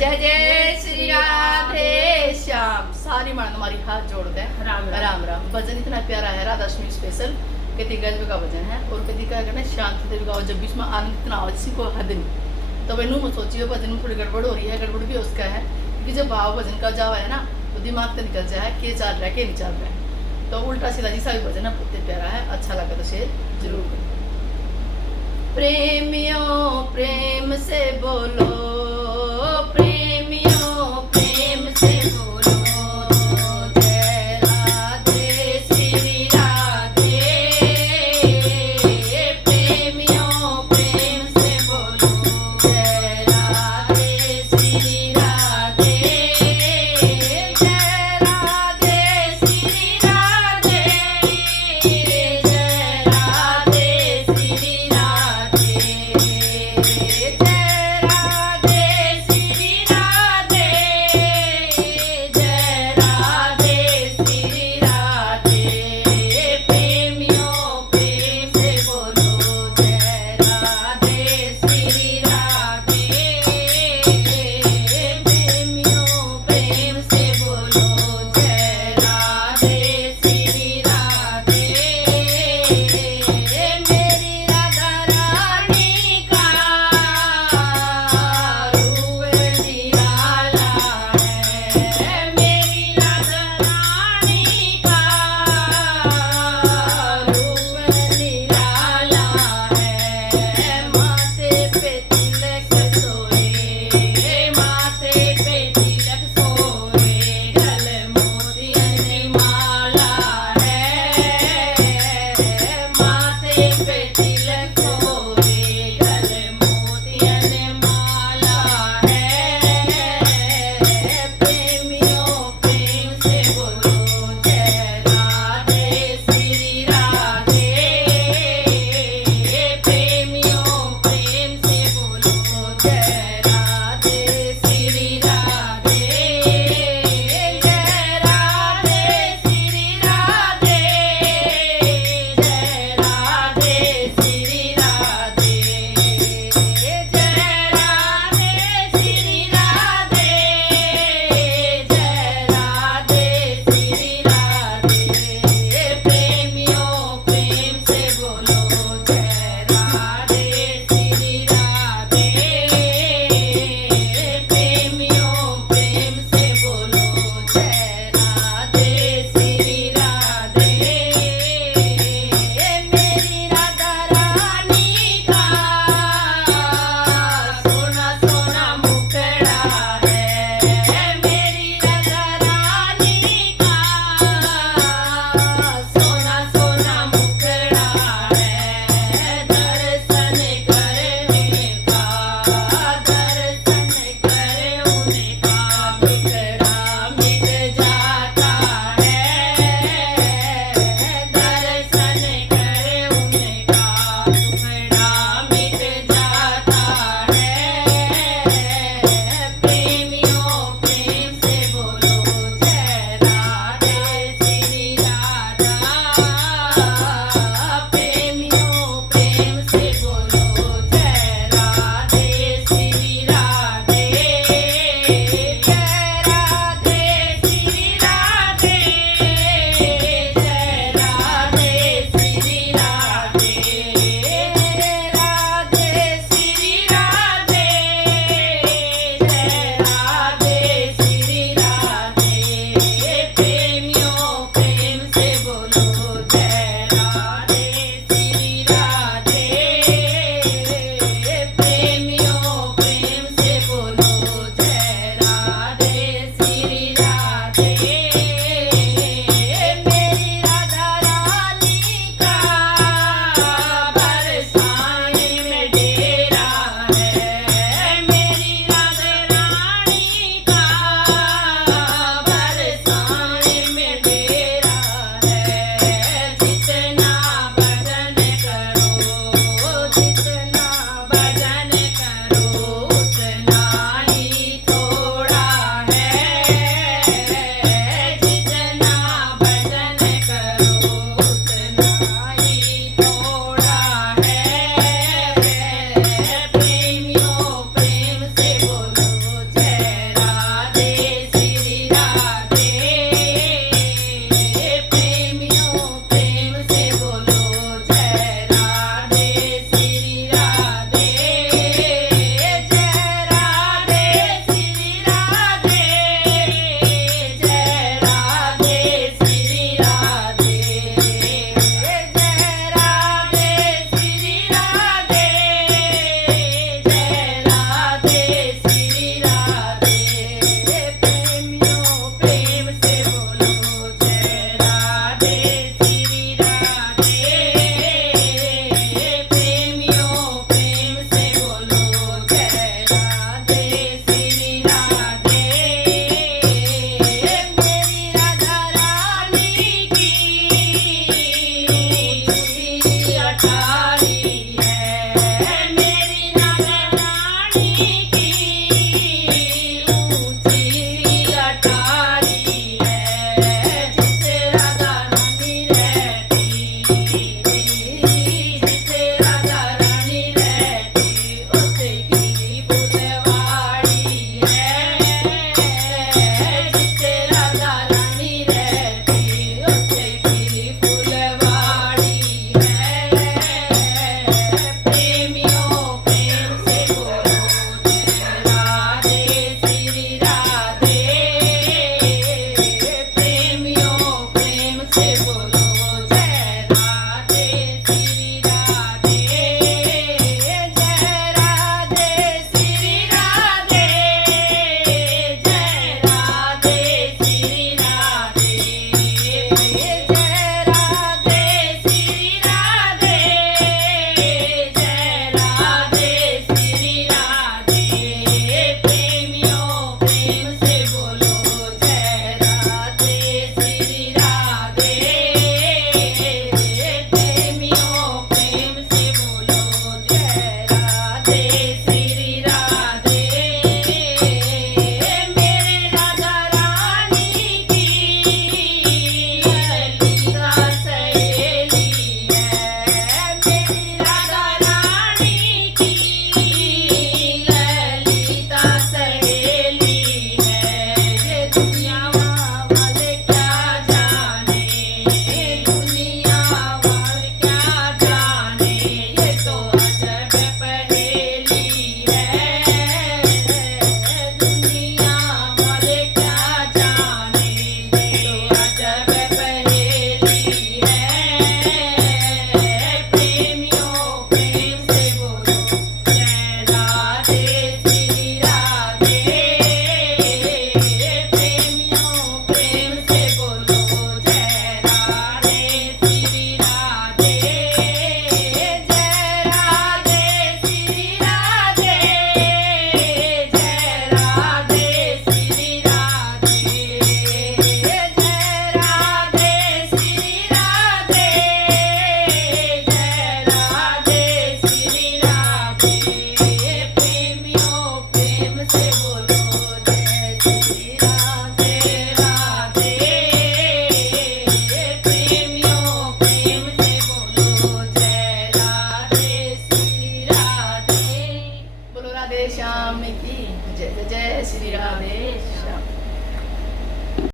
जय जय श्री राधे श्याम। सारी माण हमारी हाथ जोड़ते हैं। राम राम। राम राम। भजन इतना प्यारा है, राधाष्टमी स्पेशल कति गजब का भजन है। और कति का करना शांति देवी का, जब बीच में आनंद इतना हो किसी को हद नहीं। तो वैनू मत सोचिए भजन में थोड़ी गड़बड़ हो रही है। गड़बड़ भी उसका है कि जब भाव भजन का जावा है ना तो दिमाग से निकल जाए के चल रहा है के नहीं चल रहा है। तो उल्टा सीधा जी सा भी भजन है, बहुत प्यारा है। अच्छा लगा तो शेयर जरूर करें। प्रेमियों प्रेम से बोलो